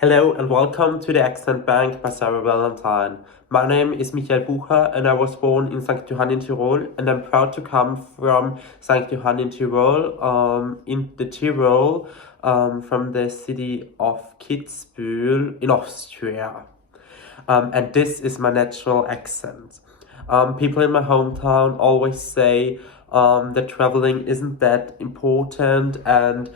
Hello and welcome to the Accent Bank by Sarah Valentine. My name is Michael Bucher and I was born in St. Johann in Tyrol, and I'm proud to come from St. Johann in Tyrol, in the Tyrol, from the city of Kitzbühel in Austria. And this is my natural accent. People in my hometown always say that traveling isn't that important, and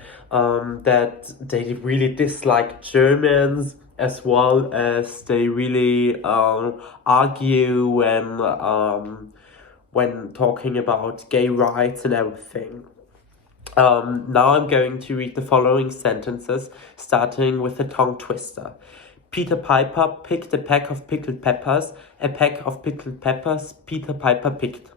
that they really dislike Germans, as well as they really argue when talking about gay rights and everything. Now I'm going to read the following sentences, starting with a tongue twister. Peter Piper picked a peck of pickled peppers. A peck of pickled peppers Peter Piper picked.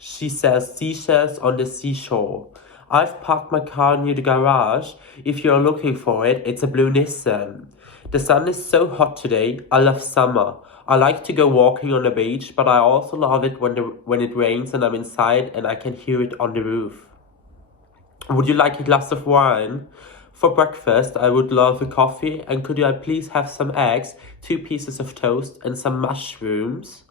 She sells seashells on the seashore. I've parked my car near the garage. If you're looking for it, it's a blue Nissan. The sun is so hot today. I love summer. I like to go walking on the beach, but I also love it when it rains and I'm inside and I can hear it on the roof. Would you like a glass of wine? For breakfast, I would love a coffee, and could I please have some eggs, 2 pieces of toast, and some mushrooms?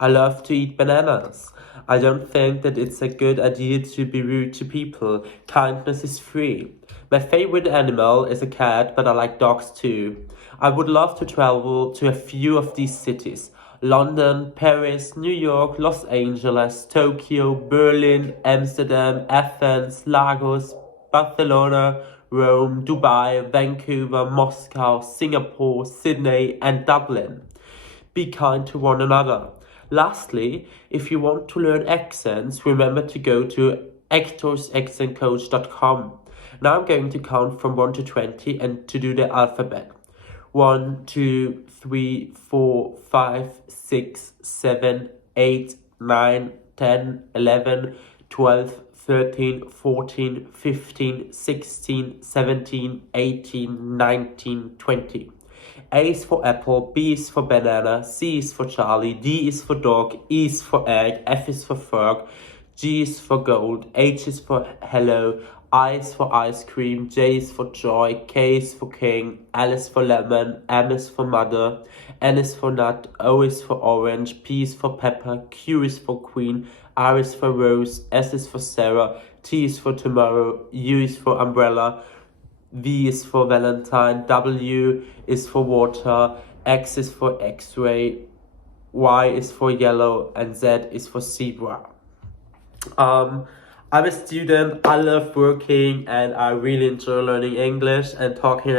I love to eat bananas. I don't think that it's a good idea to be rude to people. Kindness is free. My favorite animal is a cat, but I like dogs too. I would love to travel to a few of these cities: London, Paris, New York, Los Angeles, Tokyo, Berlin, Amsterdam, Athens, Lagos, Barcelona, Rome, Dubai, Vancouver, Moscow, Singapore, Sydney, and Dublin. Be kind to one another. Lastly, if you want to learn accents, remember to go to actorsaccentcoach.com. Now I'm going to count from 1 to 20 and to do the alphabet. 1, 2, 3, 4, 5, 6, 7, 8, 9, 10, 11, 12, 13, 14, 15, 16, 17, 18, 19, 20. A is for apple, B is for banana, C is for Charlie, D is for dog, E is for egg, F is for frog, G is for gold, H is for hello, I is for ice cream, J is for joy, K is for king, L is for lemon, M is for mother, N is for nut, O is for orange, P is for pepper, Q is for queen, R is for rose, S is for Sarah, T is for tomorrow, U is for umbrella, V is for Valentine, W is for water, X is for X-ray, Y is for yellow, and Z is for zebra. I'm a student, I love working, and I really enjoy learning English and talking